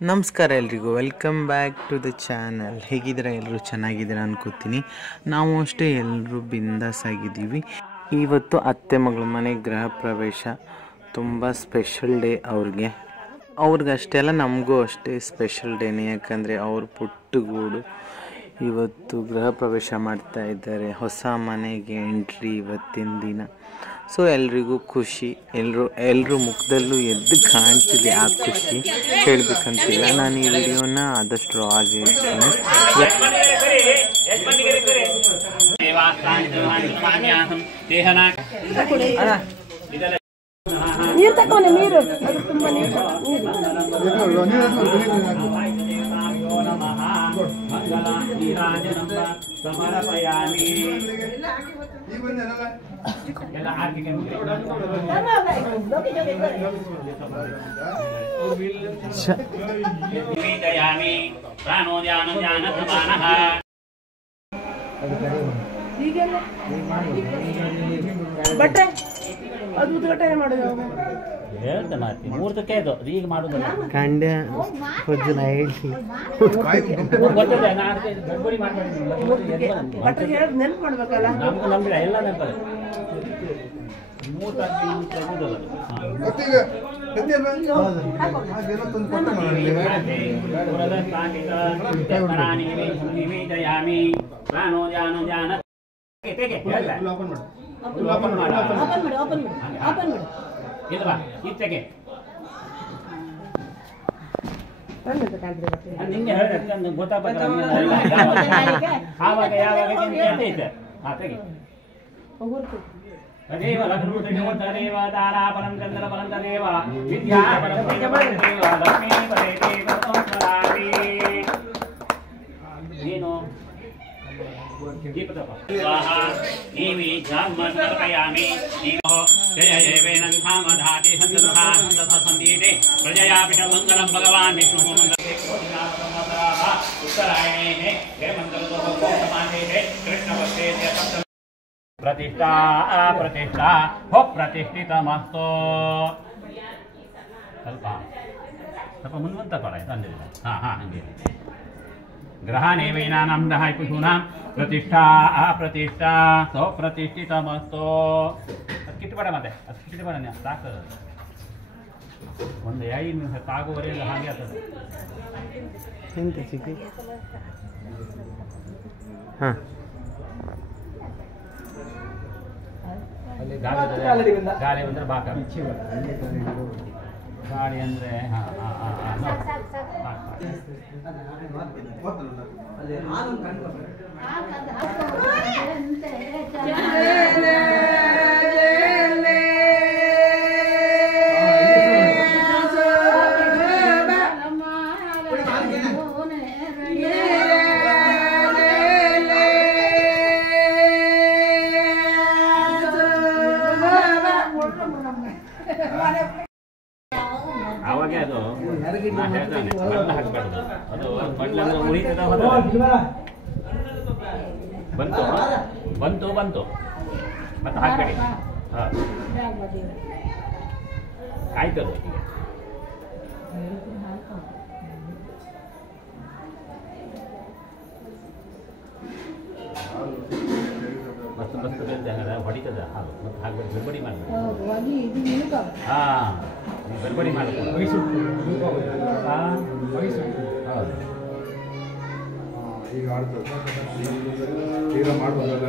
ನಮಸ್ಕಾರ ಎಲ್ರಿಗೂ, welcome back to the channel. ಹೇಗಿದ್ದೀರಾ? ಎಲ್ಲರೂ ಚೆನ್ನಾಗಿದ್ದೀರಾ ಅನ್ಕೋತೀನಿ. ನಾವು ಅಷ್ಟೇ ಎಲ್ಲರೂ ಬಿಂದಾಸ್ ಆಗಿದ್ದೀವಿ. ಇವತ್ತು ಅತ್ತೆ ಮಗಳ ಮನೆ ಗೃಹ ಪ್ರವೇಶ, ತುಂಬ ಸ್ಪೆಷಲ್ ಡೇ ಅವ್ರಿಗಷ್ಟೇ ಅಲ್ಲ, ನಮಗೂ ಅಷ್ಟೇ ಸ್ಪೆಷಲ್ ಡೇನೇ. ಯಾಕಂದರೆ ಅವ್ರ ಪುಟ್ಟಗೂಡು ಇವತ್ತು ಗೃಹ ಪ್ರವೇಶ ಮಾಡ್ತಾ ಇದ್ದಾರೆ. ಹೊಸ ಮನೆಗೆ ಎಂಟ್ರಿ ಇವತ್ತಿನ ದಿನ. ಸೊ ಎಲ್ರಿಗೂ ಖುಷಿ, ಎಲ್ಲರೂ ಮುಖದಲ್ಲೂ ಎದ್ದು ಕಾಣ್ತಿದೆ ಆ ಖುಷಿ. ಹೇಳಬೇಕಂತಿಲ್ಲ. ನಾನು ಈ ವಿಡಿಯೋನ ಆದಷ್ಟು ಆಗಿ ಇರ್ತೀನಿ. ನೀರು ತಕೊಂಡೆ, ನೀರು ತುಂಬ ನೀರು. ಸಮರ್ಪಯಾಮಿ ಪ್ರಾಣೋದ್ಯಾನ ಜ್ಞಾನ ಸಮಾನಃ. ಬಟ್ಟೆ ಅದು ಉದ್ಘಾಟನೆ ಮಾಡೋದು ಹೇಳ್ತೆ ಮಾಡ್ತೀನಿ. ಮುಹೂರ್ತಕ್ಕೆ ಇದು ಈಗ ಮಾಡೋದಲ್ಲ. ಕಂಡ ಹೊಜ್ಜನ ಹೇಳಿ ಗೊತ್ತಿದೆ. ನಾನು ಗಡ್ಬಡಿ ಮಾಡ್ತೀನಿ. ಬಟ್ಟೆ ಹೇಳಿ ನೆನಪು ಮಾಡ್ಬೇಕಲ್ಲ. ನಮ್ಗೆ ನಂಬಿಲ್ಲ, ಎಲ್ಲ ನೆನಪಲ್ಲ. ಮುಹೂರ್ತ ತೆಗೆದಲ್ಲ. ನಿಂಗೆ ಹೇಳಿದ್ರೆ ಗೊತ್ತಾಗ ಆವಾಗ ಯಾವಾಗ ಐತೆ. ತದೇವ ಲಗ್ನೂತದೇವ ತಾರಾಪರಂ ಚಂದ್ರಪರಂ ತದೇವ ವಿದ್ಯಾಪರಂ ತೇಜಪರಂ ಲಕ್ಷ್ಮೀಪದೇವ ಸ್ಮರಾಮಿ. ನೀನು ದೀಪದಪ್ಪ ಸ್ವಾಹ ನೀವಿ ಧರ್ಮರ್ಪಯಾಮಿ. ನೀವೋ ಜಯ ಜಯವೇನಂಧಾಮಧಾತಿ ಸಂತತಃ ಸಂದೀತೆ ಪ್ರಜಯಾ ಪಿತ ಮಂಗಲಂ ಭಗವಾನ್ ವಿಷ್ಣು ಮಂಗಲಂ ಉತ್ತರಾಯಣೇ ಹೇಮಂತಲೋ ಸಮಾನೇತೆ ಕೃಷ್ಣವತ್ತೇ ಸಪ್ತ ಪ್ರತಿಷ್ಠಾ ಪ್ರತಿಷ್ಠಾ ಹೋ ಪ್ರತಿಷ್ಠಿತಮಸ್ತು. ಸ್ವಲ್ಪ ಮುಂದುವಂತ ಕೊಡ ತಂದಿಲ್ಲ. ಹಂಗೆ ಗ್ರಹಣೇವೈನಾಂ ಗ್ರಹಾಯ ಪಶೂನಾಂ ಪ್ರತಿಷ್ಠಾ ಪ್ರತಿಷ್ಠಾ ಸೋ ಪ್ರತಿಷ್ಠಿತಮಸ್ತು. ಅದು ಕಿಟ್ಬೇಡ, ಮತ್ತೆ ಅದು ಕಿಟ್ಬೇಡ, ಸಾಕ್ತದೆ. ಒಂದು 5 ನಿಮಿಷ ತಾಗುವರೆಗೆ ಹಾಗೆ ಆಗ್ತದೆ. ಎಂತ ಸಿಕ್ಕಿ? ಹಾಂ, ಗಾಳಿ ಬಂದರೆ ಬಾಕ ಗಾಳಿ ಅಂದರೆ ಅವಾಗೆ ಅದು ಬಣ್ಣ ಹಾಕ್ಬಾರ್ದು. ಅದು ಬಣ್ಣ ಅಂದ್ರೆ ಉಳಿತದ ಬಂತು ಬಂತು ಬಂತು ಮತ್ತೆ ಹಾಕ್ಬೇಡಿ. ಹಾಂ ಆಯ್ತು. ಅದು ಈಗ ಮಸ್ತ್ ಮಸ್ತ್ ಬೆಳೆದ ಹೊಡಿತದ ಹಾಲು. ಮತ್ತೆ ಹಾಕ್ಬೇಕು, ಗಡ್ಬಡಿ ಮಾಡಬೇಕು. ಹಾಂ, ಗಡ್ಬಡಿ ಮಾಡಬೇಕು. ಹೌದು, ಈಗ ಆಡ್ತದೆ. ಈಗ ಮಾಡ್ಬೋದಲ್ಲ.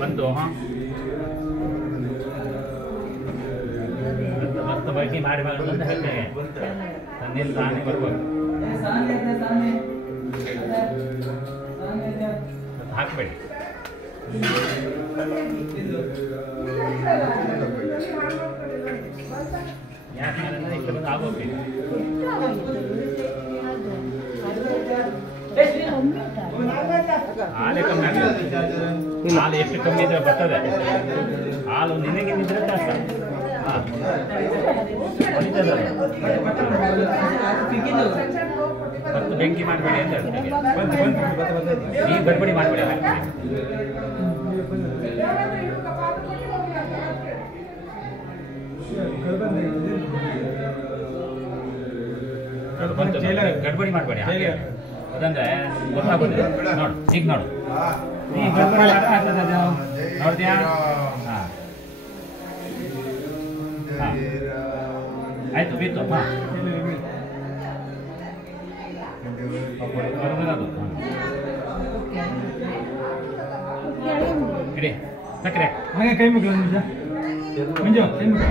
ಬಂತು. ಹಾಂ, ಮಸ್ತ್ ಬಡ್ಡಿ ಮಾಡಿ ಮಾಡೋದು ಅಂತ ಹೇಳ್ತೇನೆ. ತನ್ನಿಲ್ಲಿ ತಾನೇ ಬರ್ಬೋದು. ಹಾಕ್ಬೇಡಿ. ಯಾಕಂದ್ರೆ ಈ ಕಡೆ ಆಗೋಗ್ಬೇಕು. ಹಾಲೇ ಕಮ್ಮಿ ಆಗಿದೆ. ಹಾಲು ಎಷ್ಟು ಕಮ್ಮಿ ಇದ್ರೆ ಬರ್ತದೆ. ಹಾಲು ನಿನಗೆ ನಿದ್ರೆ ಕಷ್ಟ. ಹಾಂ, ಬೆಂಕಿ ಮಾಡಬೇಡಿ ಅಂತ ಹೇಳ್ತೀವಿ. ಈ ಗಡ್ಬಡಿ ಮಾಡಬೇಡಿ. ಗಡ್ಬಡಿ ಮಾಡಬೇಡಿ ಅದಂದ್ರೆ ಗೊತ್ತಾಗೋದಿಲ್ಲ. ನೋಡು ಈಗ ನೋಡು, ಈಗ ಗಡ್ಬಡಿ ಮಾಡಿದ್ರೆ ಆಗ್ತದೆ ಅದು. ನೋಡ್ತೀಯಾ? ಹಾಂ ಹಾಂ ಆಯ್ತು, ಬಿತ್ತು. ಹಾಂ ಇಡಿ ಸಕ್ಕರೆ ಹಾಗೆ ಕೈ ಮುಗಿ ಮಂಜು ಕೈ ಮುಗಿ.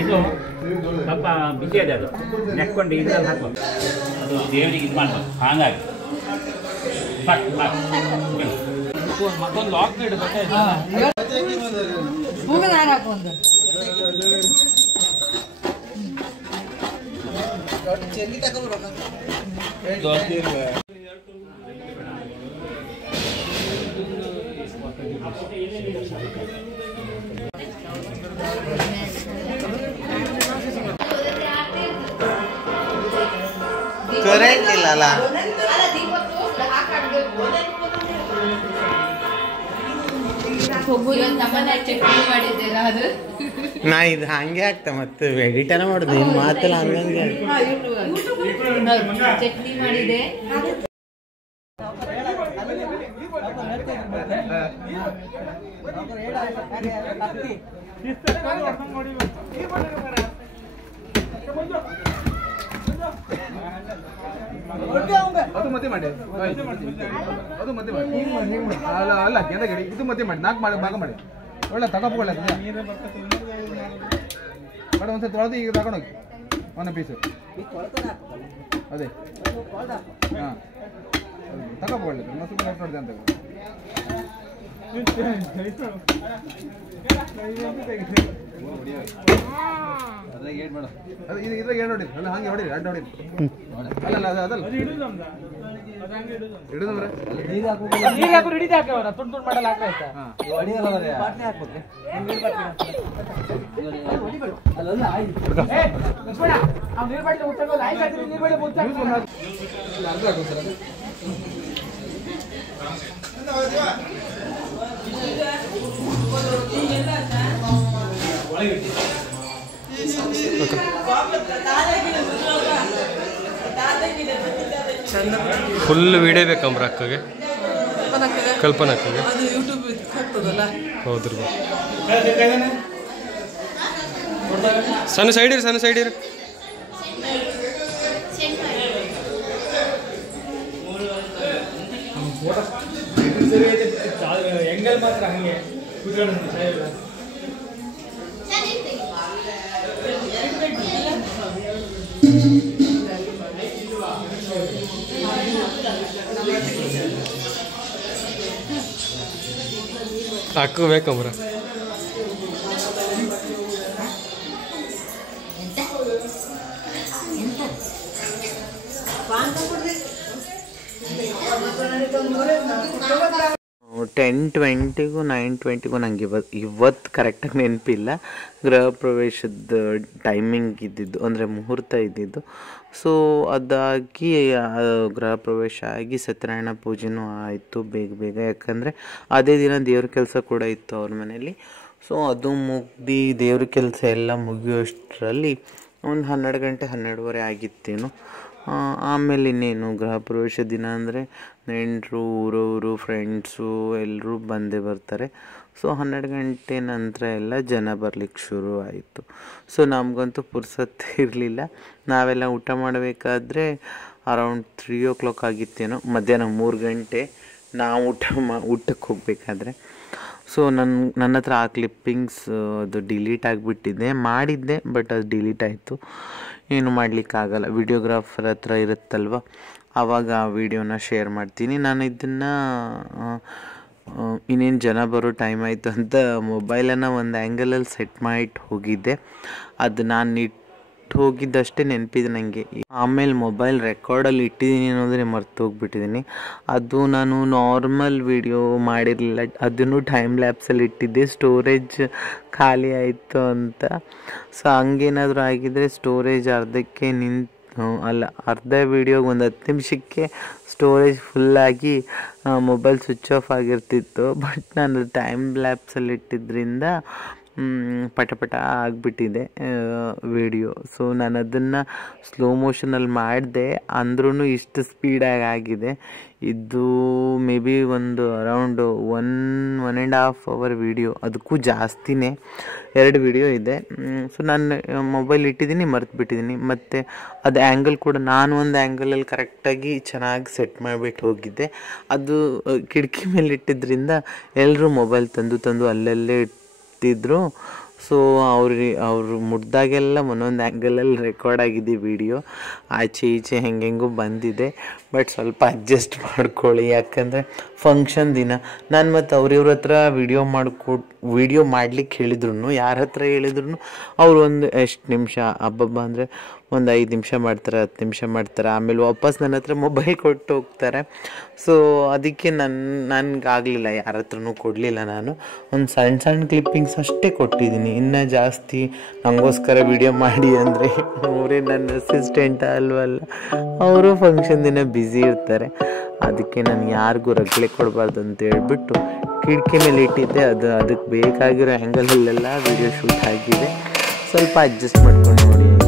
ಇದು ಸ್ವಲ್ಪ ಬಿಸಿ ಇದೆ, ಅದು ನೆಕ್ಕೊಂಡು ಇದ್ರಲ್ಲಿ ಹಾಕೋ. ಅದು ದೇವರಿಗೆ ಇದು ಮಾಡ್ಬೋದು. ಹಾಗಾಗಿ ಮತ್ತೊಂದು ಲಾಕ್ ಇಡಬೇಕು. ಕರೆಂಟ್ ಇಲ್ಲಲ್ಲ. ನಾ ಇದು ಹಂಗೆ ಆಗ್ತಾ ಮತ್ತೆ ಎಡಿಟರ್ ಮಾಡುದು ಏನು ಮಾತೆಲ್ಲ ಹಂಗಂಗೆ ಚಟ್ನಿ ಮಾಡಿದೆ. ಅದು ಮತ್ತೆ ಮಾಡಿ, ಅದು ಮತ್ತೆ ಮಾಡಿ. ಅಲ್ಲ ಅಲ್ಲ ಗೆಂದಗಡಿ ಇದು ಮತ್ತೆ ಮಾಡಿ, 4 ಭಾಗ ಮಾಡಿ. ಒಳ್ಳೆ ತಗೋಕೊಳ್ಳ ಮೇಡಮ್. ಒಂದ್ಸತಿ ತೊಳೆದು ಈಗ ತಗೊಂಡೋಗಿ ಒಂದೇ ಪೀಸು. ಅದೇ ಹಾಂ ತಗೋಕೊಳ್ಳಿ. ಮಸೂರು ನೋಡಿದೆ ಅಂತ ಇದ್ರಾಗ ಏನು ನೋಡಿರಿ. ಅಲ್ಲ ಹಂಗೆ ಹೊಡಿರಿ, ಅಡ್ಡ ಹೊಡಿರಿ. ಅಲ್ಲ ಅದಲ್ಲ ಹಿಡಿದ್ರೆ ತುಂಡು ಮಾಡಲ್ಲ. ಫುಲ್ ವಿಡಿಯೋ ಬೇಕಂಬ್ರ ಅಕ್ಕಗೆ, ಕಲ್ಪನಾ ಅಕ್ಕಗೆ. ಹೌದ್ರಿ. ಸಣ್ಣ ಸೈಡ್ ಇರಿ, ಸಣ್ಣ ಸೈಡ್ ಇರಿ. ಎಂಗಲ್ ಮಾತ್ರ ಹಂಗೆ ಅಕ್ಕ ಬೇಕಂಬ್ರ. ಟೆನ್ 20ಗೂ 9:20ಗೂ ನಂಗೆ ಇವತ್ತು ಕರೆಕ್ಟಾಗಿ ನೆನಪಿಲ್ಲ ಗೃಹ ಪ್ರವೇಶದ ಟೈಮಿಂಗ್ ಇದ್ದಿದ್ದು, ಅಂದರೆ ಮುಹೂರ್ತ ಇದ್ದಿದ್ದು. ಸೊ ಅದಾಗಿ ಗೃಹ ಪ್ರವೇಶ ಆಗಿ ಸತ್ಯನಾರಾಯಣ ಪೂಜೆನೂ ಆಯಿತು ಬೇಗ ಬೇಗ, ಯಾಕಂದರೆ ಅದೇ ದಿನ ದೇವ್ರ ಕೆಲಸ ಕೂಡ ಇತ್ತು ಅವ್ರ ಮನೇಲಿ. ಸೊ ಅದು ಮುಗ್ದು ದೇವ್ರ ಕೆಲಸ ಎಲ್ಲ ಮುಗಿಯೋಷ್ಟರಲ್ಲಿ ಒಂದು 12 ಗಂಟೆ 12:30 ಆಗಿತ್ತೇನು. ಆಮೇಲೆ ಇನ್ನೇನು ಗೃಹ ಪ್ರವೇಶ ದಿನ ಅಂದರೆ ನೆಂಟರು, ಊರವರು, ಫ್ರೆಂಡ್ಸು ಎಲ್ಲರೂ ಬಂದೇ ಬರ್ತಾರೆ. ಸೊ 12 ಗಂಟೆ ನಂತರ ಎಲ್ಲ ಜನ ಬರ್ಲಿಕ್ಕೆ ಶುರು ಆಯಿತು. ಸೊ ನಮಗಂತೂ ಪುರ್ಸತ್ತು ಇರಲಿಲ್ಲ. ನಾವೆಲ್ಲ ಊಟ ಮಾಡಬೇಕಾದ್ರೆ ಅರೌಂಡ್ 3 o'clock ಆಗಿತ್ತೇನೋ, ಮಧ್ಯಾಹ್ನ 3 ಗಂಟೆ ನಾವು ಊಟಕ್ಕೆ ಹೋಗಬೇಕಾದ್ರೆ. ಸೊ ನನ್ನ ಹತ್ರ ಆ ಕ್ಲಿಪ್ಪಿಂಗ್ಸ್ ಅದು ಡಿಲೀಟ್ ಆಗಿಬಿಟ್ಟಿದ್ದೆ, ಮಾಡಿದ್ದೆ ಬಟ್ ಅದು ಡಿಲೀಟ್ ಆಯಿತು. ಏನು ಮಾಡಲಿಕ್ಕಾಗಲ್ಲ, ವಿಡಿಯೋಗ್ರಾಫರ್ ಹತ್ರ ಇರುತ್ತಲ್ವ, ಆವಾಗ ಆ ವಿಡಿಯೋನ ಶೇರ್ ಮಾಡ್ತೀನಿ. ನಾನು ಇದನ್ನು ಇನ್ನೇನು ಜನ ಬರೋ ಟೈಮ್ ಆಯಿತು ಅಂತ ಮೊಬೈಲನ್ನು ಒಂದು ಆ್ಯಂಗಲಲ್ಲಿ ಸೆಟ್ ಮಾಡಿಟ್ಟು ಹೋಗಿದ್ದೆ. ಅದು ನಾನು ಬಿಟ್ಟು ಹೋಗಿದ್ದಷ್ಟೇ ನೆನಪಿದೆ ನನಗೆ. ಆಮೇಲೆ ಮೊಬೈಲ್ ರೆಕಾರ್ಡಲ್ಲಿ ಇಟ್ಟಿದ್ದೀನಿ ಅನ್ನೋದ್ರೆ ಮರ್ತು ಹೋಗ್ಬಿಟ್ಟಿದ್ದೀನಿ. ಅದು ನಾನು ನಾರ್ಮಲ್ ವಿಡಿಯೋ ಮಾಡಿರಲಿಲ್ಲ, ಅದನ್ನು ಟೈಮ್ ಲ್ಯಾಪ್ಸಲ್ಲಿ ಇಟ್ಟಿದ್ದೆ, ಸ್ಟೋರೇಜ್ ಖಾಲಿ ಆಯಿತು ಅಂತ. ಸೊ ಹಂಗೇನಾದರೂ ಆಗಿದ್ದರೆ ಸ್ಟೋರೇಜ್ ಅರ್ಧಕ್ಕೆ ಅರ್ಧ ವೀಡಿಯೋಗೆ ಒಂದು 10 ನಿಮಿಷಕ್ಕೆ ಸ್ಟೋರೇಜ್ ಫುಲ್ಲಾಗಿ ಮೊಬೈಲ್ ಸ್ವಿಚ್ ಆಫ್ ಆಗಿರ್ತಿತ್ತು. ಬಟ್ ನಾನು ಟೈಮ್ ಲ್ಯಾಪ್ಸಲ್ಲಿ ಇಟ್ಟಿದ್ದರಿಂದ ಪಟ ಆಗಿಬಿಟ್ಟಿದೆ ವಿಡಿಯೋ. ಸೊ ನಾನು ಅದನ್ನು ಸ್ಲೋ ಮೋಷನಲ್ಲಿ ಮಾಡಿದೆ, ಅಂದ್ರೂ ಇಷ್ಟು ಸ್ಪೀಡಾಗಿ ಆಗಿದೆ. ಇದು ಮೇ ಬಿ ಒಂದು ಅರೌಂಡ್ 1.5 ಅವರ್ ವಿಡಿಯೋ, ಅದಕ್ಕೂ ಜಾಸ್ತಿನೇ. 2 ವಿಡಿಯೋ ಇದೆ. ಸೊ ನಾನು ಮೊಬೈಲ್ ಇಟ್ಟಿದ್ದೀನಿ, ಮರೆತುಬಿಟ್ಟಿದ್ದೀನಿ. ಮತ್ತು ಅದು ಆ್ಯಂಗಲ್ ಕೂಡ ನಾನು ಒಂದು ಆ್ಯಂಗಲಲ್ಲಿ ಕರೆಕ್ಟಾಗಿ ಚೆನ್ನಾಗಿ ಸೆಟ್ ಮಾಡಿಬಿಟ್ಟು ಹೋಗಿದ್ದೆ. ಅದು ಕಿಟಕಿ ಮೇಲೆ ಇಟ್ಟಿದ್ದರಿಂದ ಎಲ್ಲರೂ ಮೊಬೈಲ್ ತಂದು ಅಲ್ಲಲ್ಲೇ ಇಟ್ಟಿದ್ರು. ಸೊ ಅವರು ಮುಟ್ದಾಗೆಲ್ಲ ಒಂದೊಂದು ಆ್ಯಂಗಲಲ್ಲಿ ರೆಕಾರ್ಡ್ ಆಗಿದೆ ವಿಡಿಯೋ. ಆಚೆ ಈಚೆ ಹೆಂಗೆಂಗೂ ಬಂದಿದೆ. ಬಟ್ ಸ್ವಲ್ಪ ಅಡ್ಜಸ್ಟ್ ಮಾಡ್ಕೊಳ್ಳಿ, ಯಾಕಂದರೆ ಫಂಕ್ಷನ್ ದಿನ. ನಾನು ಮತ್ತು ಅವ್ರಿವ್ರ ಹತ್ರ ವಿಡಿಯೋ ಮಾಡ್ಲಿಕ್ಕೆ ಹೇಳಿದ್ರು, ಯಾರ ಹತ್ರ ಹೇಳಿದ್ರು ಅವರು ಒಂದು ಎಷ್ಟು ನಿಮಿಷ ಹಬ್ಬ ಅಂದರೆ ಒಂದು 5 ನಿಮಿಷ ಮಾಡ್ತಾರೆ, 10 ನಿಮಿಷ ಮಾಡ್ತಾರೆ, ಆಮೇಲೆ ವಾಪಸ್ ನನ್ನ ಹತ್ರ ಮೊಬೈಲ್ ಕೊಟ್ಟು ಹೋಗ್ತಾರೆ. ಸೊ ಅದಕ್ಕೆ ನನಗಾಗಲಿಲ್ಲ, ಯಾರ ಹತ್ರನೂ ಕೊಡಲಿಲ್ಲ. ನಾನು ಒಂದು ಸಣ್ಣ ಕ್ಲಿಪ್ಪಿಂಗ್ಸ್ ಅಷ್ಟೇ ಕೊಟ್ಟಿದ್ದೀನಿ. ಇನ್ನೂ ಜಾಸ್ತಿ ನನಗೋಸ್ಕರ ವಿಡಿಯೋ ಮಾಡಿ ಅಂದರೆ ಅವರೇ ನನ್ನ ಅಸಿಸ್ಟೆಂಟ್ ಅಲ್ವಲ್ಲ, ಅವರು ಫಂಕ್ಷನ್ ದಿನ ಬ್ಯುಸಿ ಇರ್ತಾರೆ. ಅದಕ್ಕೆ ನಾನು ಯಾರಿಗೂ ರಗಳೆ ಕೊಡಬಾರ್ದು ಅಂತ ಹೇಳ್ಬಿಟ್ಟು ಕಿಟಕಿ ಮೇಲೆ ಇಟ್ಟಿದ್ದೆ. ಅದಕ್ಕೆ ಬೇಕಾಗಿರೋ ಆ್ಯಂಗಲಲ್ಲೆಲ್ಲ ವಿಡಿಯೋ ಶೂಟ್ ಆಗಿದೆ. ಸ್ವಲ್ಪ ಅಡ್ಜಸ್ಟ್ ಮಾಡ್ಕೊಂಡು ನೋಡಿ ಅಂತ.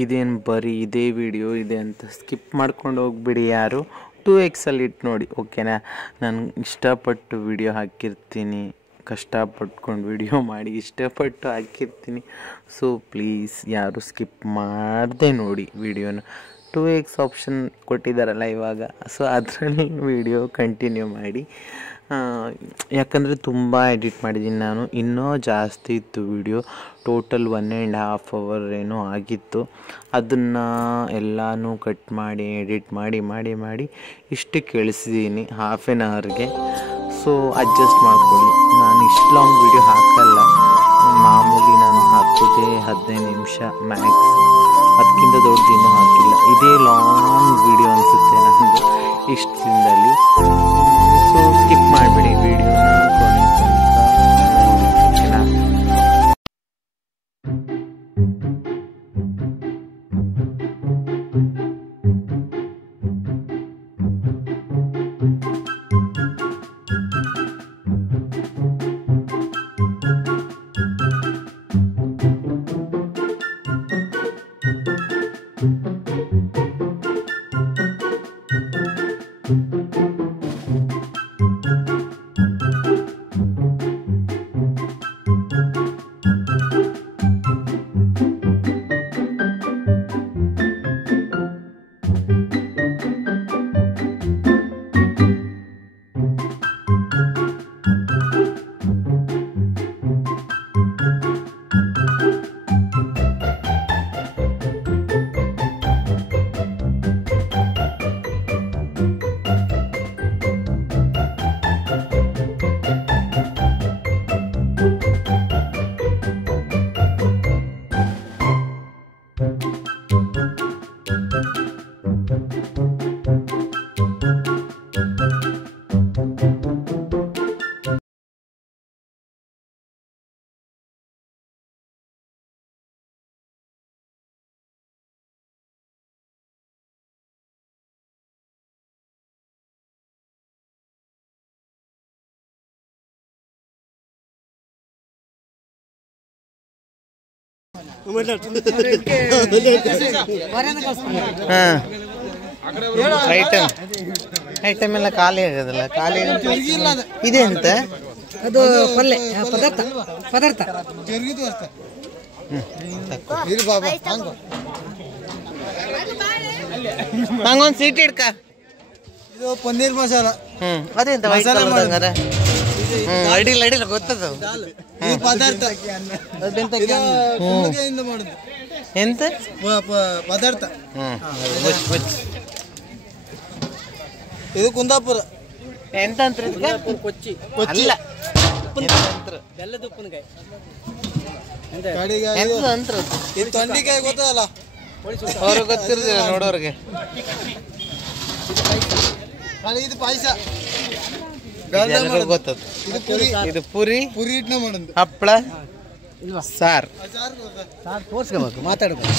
ಇದೇನು ಬರೀ ಇದೇ ವಿಡಿಯೋ ಇದೆ ಅಂತ ಸ್ಕಿಪ್ ಮಾಡ್ಕೊಂಡು ಹೋಗ್ಬಿಡಿ ಯಾರು. 2x ಅಲ್ಲಿ ಇಟ್ಟು ನೋಡಿ, ಓಕೆನಾ? ನಾನು ಇಷ್ಟಪಟ್ಟು ವಿಡಿಯೋ ಹಾಕಿರ್ತೀನಿ, ಕಷ್ಟಪಟ್ಕೊಂಡು ವಿಡಿಯೋ ಮಾಡಿ ಇಷ್ಟಪಟ್ಟು ಹಾಕಿರ್ತೀನಿ. ಸೊ ಪ್ಲೀಸ್ ಯಾರು ಸ್ಕಿಪ್ ಮಾಡದೆ ನೋಡಿ ವಿಡಿಯೋನ. 2x ಆಪ್ಷನ್ ಕೊಟ್ಟಿದ್ದಾರಲ್ಲ ಇವಾಗ, ಸೊ ಅದರಲ್ಲಿ ವಿಡಿಯೋ ಕಂಟಿನ್ಯೂ ಮಾಡಿ. ಯಾಕಂದರೆ ತುಂಬ ಎಡಿಟ್ ಮಾಡಿದ್ದೀನಿ ನಾನು, ಇನ್ನೂ ಜಾಸ್ತಿ ಇತ್ತು ವಿಡಿಯೋ. ಟೋಟಲ್ 1.5 hour ಏನೋ ಆಗಿತ್ತು. ಅದನ್ನು ಎಲ್ಲನೂ ಕಟ್ ಮಾಡಿ ಎಡಿಟ್ ಮಾಡಿ ಮಾಡಿ ಮಾಡಿ ಇಷ್ಟಕ್ಕೆ ಇಳಿಸಿದ್ದೀನಿ, 1/2 hourಗೆ. ಸೊ ಅಡ್ಜಸ್ಟ್ ಮಾಡ್ಕೊಳ್ಳಿ. ನಾನು ಇಷ್ಟು ಲಾಂಗ್ ವಿಡಿಯೋ ಹಾಕಲ್ಲ, ಮಾಮೂಲಿ ನಾನು ಹಾಕೋದೇ 15 ನಿಮಿಷ ಮ್ಯಾಕ್ಸ್, ಅದಕ್ಕಿಂತ ದೊಡ್ಡದಿನ್ನೂ ಹಾಕಿಲ್ಲ. ಇದೇ ಲಾಂಗ್ ವಿಡಿಯೋ ಅನಿಸುತ್ತೆ ನನ್ನದು ಇಷ್ಟು ದಿನದಲ್ಲಿ. ಸೊ ಸ್ಕಿಪ್ ಮಾಡಿಬಿಡಿ ವಿಡಿಯೋನ ಕೊನೆ ತನಕ ನೋಡಿ, ಓಕೆನಾ? ಐಟಮ್ ಎಲ್ಲ ಖಾಲಿ ಆಗೋದಿಲ್ಲ. ಖಾಲಿ ಇದೆ ಅಂತ ಅದು ಪಲ್ಯ ಪದಾರ್ಥ ನಂಗೊಂದು ಸೀಟ್ ಇಡ್ಕ. ಇದು ಪನ್ನೀರ್ ಮಸಾಲ. ಅದೆಂತ ಅಡಿಲ್ಲ ಗೊತ್ತದ ಪದಾರ್ಥ ಎಂತ ಪದಾರ್ಥ. ಇದು ಕುಂದಾಪುರ. ಎಂತ ಅಂತ ಕೊಚ್ಚಿ ಅಲ್ಲ, ಬೆಲ್ಲದ ಉಪ್ಪಿನಕಾಯಿ. ಎಂತ ಅಂತ ಇದು ತೊಂಡಿಕಾಯಿ ಗೊತ್ತಲ್ಲ, ಅವ್ರಿಗೆ ಗೊತ್ತಿರೋದಿಲ್ಲ ನೋಡೋರಿಗೆ. ಇದು ಪಾಯಸ ಗೊತ್ತದ. ಇದು ಪುರಿ ಹಿಟ್ನ ಮಾಡೋದು, ಹಪ್ಪಳ, ಸಾರ್. ತೋರ್ಸ್ಕೋಬೇಕು, ಮಾತಾಡ್ಬೇಕು.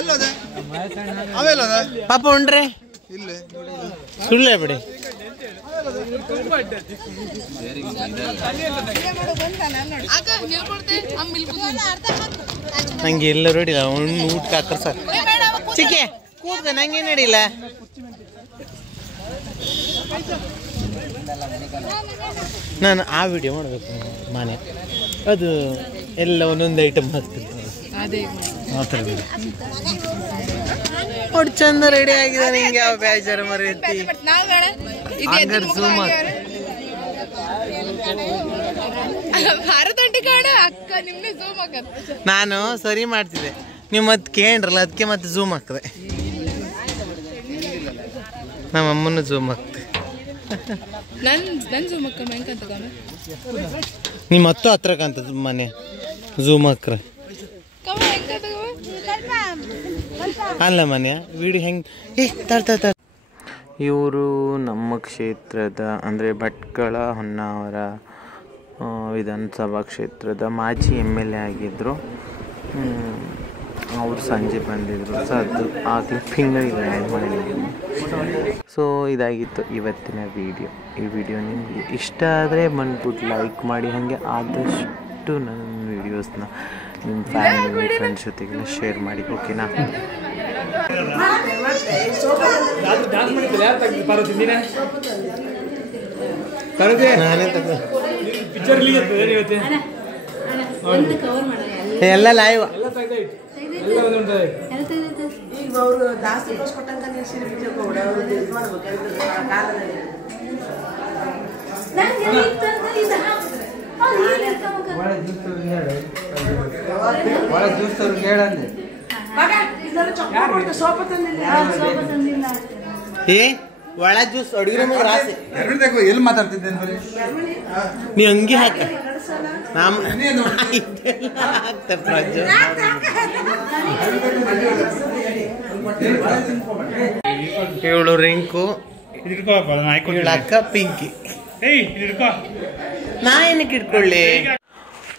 ಎಲ್ಲದ ಆಮೇಲೆ ಪಾಪ ಉಂಡ್ರಿ ಇಲ್ಲೇ ಸುಳ್ಳೆ ಬಿಡಿ. ನಂಗೆ ಎಲ್ಲ ನೋಡಿಲ್ಲ, ಊಟಕ್ಕೆ ಹಾಕ್ರ ಸರ್ ಚಿಕ್ಕೆ ಕೂತ್ಕ, ನಂಗೆ ನಡಿಲ್ಲ. ನಾನು ಆ ವಿಡಿಯೋ ಮಾಡಬೇಕು ಮನೆ, ಅದು ಎಲ್ಲ ಒಂದೊಂದು ಐಟಮ್ ಹಾಕ್ತಿರ್ತೀನಿ ಆ ಥರ ವಿಡಿಯೋ. ಒಟ್ಟು ಚಂದ ರೆಡಿ ಆಗಿದೆ. ನಿಂಗೆ ಯಾವ ಬೇಜಾರು ಮರೀತಿ ಹಂಗಾರೆ ಝೂಮ್ ನಾನು ಸರಿ ಮಾಡ್ತಿದ್ದೆ, ನೀವು ಮತ್ತೆ ಕೇಳ್ರಲ್ಲ, ಅದಕ್ಕೆ ಮತ್ತೆ ಝೂಮ್ ಹಾಕಿದೆ. ನಮ್ಮ ಅಮ್ಮನ ಝೂಮ್ ಹಾಕ್ತೆ. ನಿಮ್ಮ ಹತ್ತು ಹತ್ರ ಕಾಣ್ತದ ಮನೆ ಝೂಮ್ ಹಾಕ್ರೆ ಅಲ್ಲ ಮನೆ ವಿಡಿಯೋ ಹೆಂಗೆ. ಇವರು ನಮ್ಮ ಕ್ಷೇತ್ರದ ಅಂದರೆ ಭಟ್ಕಳ ಹೊನ್ನಾವರ ವಿಧಾನಸಭಾ ಕ್ಷೇತ್ರದ ಮಾಜಿ MLA ಆಗಿದ್ದರು. ಅವರು ಸಂಜೆ ಬಂದಿದ್ದರು. ಸೊ ಅದು ಆ ಕ್ಲಿಪ್ಪಿಂಗ್ ಆ್ಯಡ್ ಮಾಡಿದ್ದೀನಿ. ಸೊ ಇದಾಗಿತ್ತು ಇವತ್ತಿನ ವಿಡಿಯೋ. ಈ ವಿಡಿಯೋ ನಿಮಗೆ ಇಷ್ಟ ಆದರೆ ಬಂದ್ಬಿಟ್ಟು ಲೈಕ್ ಮಾಡಿ, ಹಾಗೆ ಆದಷ್ಟು ಆದಷ್ಟು ನನ್ನ ವೀಡಿಯೋಸ್ನ ನಿಮ್ಮ ಫ್ಯಾಮಿಲಿ ಫ್ರೆಂಡ್ಸ್ ಜೊತೆಗೆಲ್ಲ ಶೇರ್ ಮಾಡಿ, ಓಕೆನಾ? ಎಲ್ಲ ಲೈವ್ ಈಗ ಅವರು ಜಾಸ್ತಿ ಪೋಸ್ಟ್ ಕೊಟ್ಟಂತ ನೀವು ಸೀರೆ ಬಿಟ್ಟಿರ್ಕೋಬಿಡ ಅವರು ಇದು ಮಾಡ್ಬೇಕು ಕಾಲದಲ್ಲಿ ಒಳ ಜ್ಯೂಸ್ ಅಡುಗೆ ಮಗ ರಾಸಿ ಎಲ್ಲಿ ಮಾತಾಡ್ತಿದ್ದೇನೆ ಬರೀ ನೀ ಹಂಗೆ ಹಾಕ ಇವಳು ರಿಂಕು, ಇವಳ ಅಕ್ಕ ಪಿಂಕಿ. ನಾ ಏನಕ್ಕೆ ಇಟ್ಕೊಳ್ಳಿ?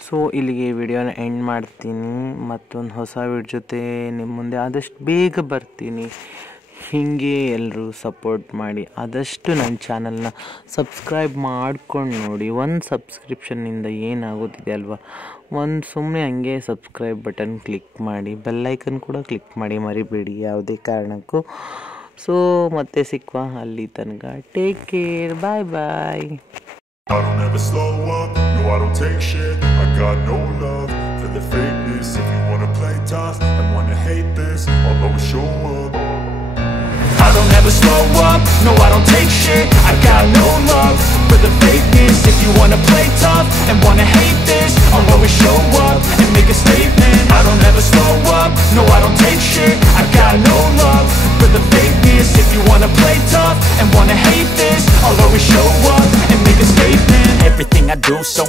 ಸೊ ಇಲ್ಲಿಗೆ ವಿಡಿಯೋನ ಎಂಡ್ ಮಾಡ್ತೀನಿ. ಮತ್ತೊಂದು ಹೊಸ ವಿಡಿಯೋ ಜೊತೆ ನಿಮ್ಮ ಮುಂದೆ ಆದಷ್ಟು ಬೇಗ ಬರ್ತೀನಿ. ಹೀಗೆ ಎಲ್ಲರೂ ಸಪೋರ್ಟ್ ಮಾಡಿ, ಆದಷ್ಟು ನನ್ನ ಚಾನಲ್ನ ಸಬ್ಸ್ಕ್ರೈಬ್ ಮಾಡ್ಕೊಂಡು ನೋಡಿ. ಒಂದು ಸಬ್ಸ್ಕ್ರಿಪ್ಷನ್ನಿಂದ ಏನಾಗೋದಿದೆ ಅಲ್ವಾ, ಒಂದು ಸುಮ್ಮನೆ ಹಂಗೆ ಸಬ್ಸ್ಕ್ರೈಬ್ ಬಟನ್ ಕ್ಲಿಕ್ ಮಾಡಿ, ಬೆಲ್ಲೈಕನ್ ಕೂಡ ಕ್ಲಿಕ್ ಮಾಡಿ, ಮರಿಬೇಡಿ ಯಾವುದೇ ಕಾರಣಕ್ಕೂ. ಸೊ ಮತ್ತೆ ಸಿಕ್ಕುವ, ಅಲ್ಲಿ ತನಕ take care, bye bye. I don't ever slow up, no I don't take shit. I got no love for the fakeness. If you wanna play tough and wanna hate this, I'll always show up. I don't ever slow up, no I don't take shit. I got no love for the fakeness. If you wanna play tough and wanna hate this, I'll always show up and make a statement. I don't ever slow up, no I don't take shit. I got no love for the fakeness. If you wanna play tough and wanna hate this, I'll always show up and make a statement. Everything I do so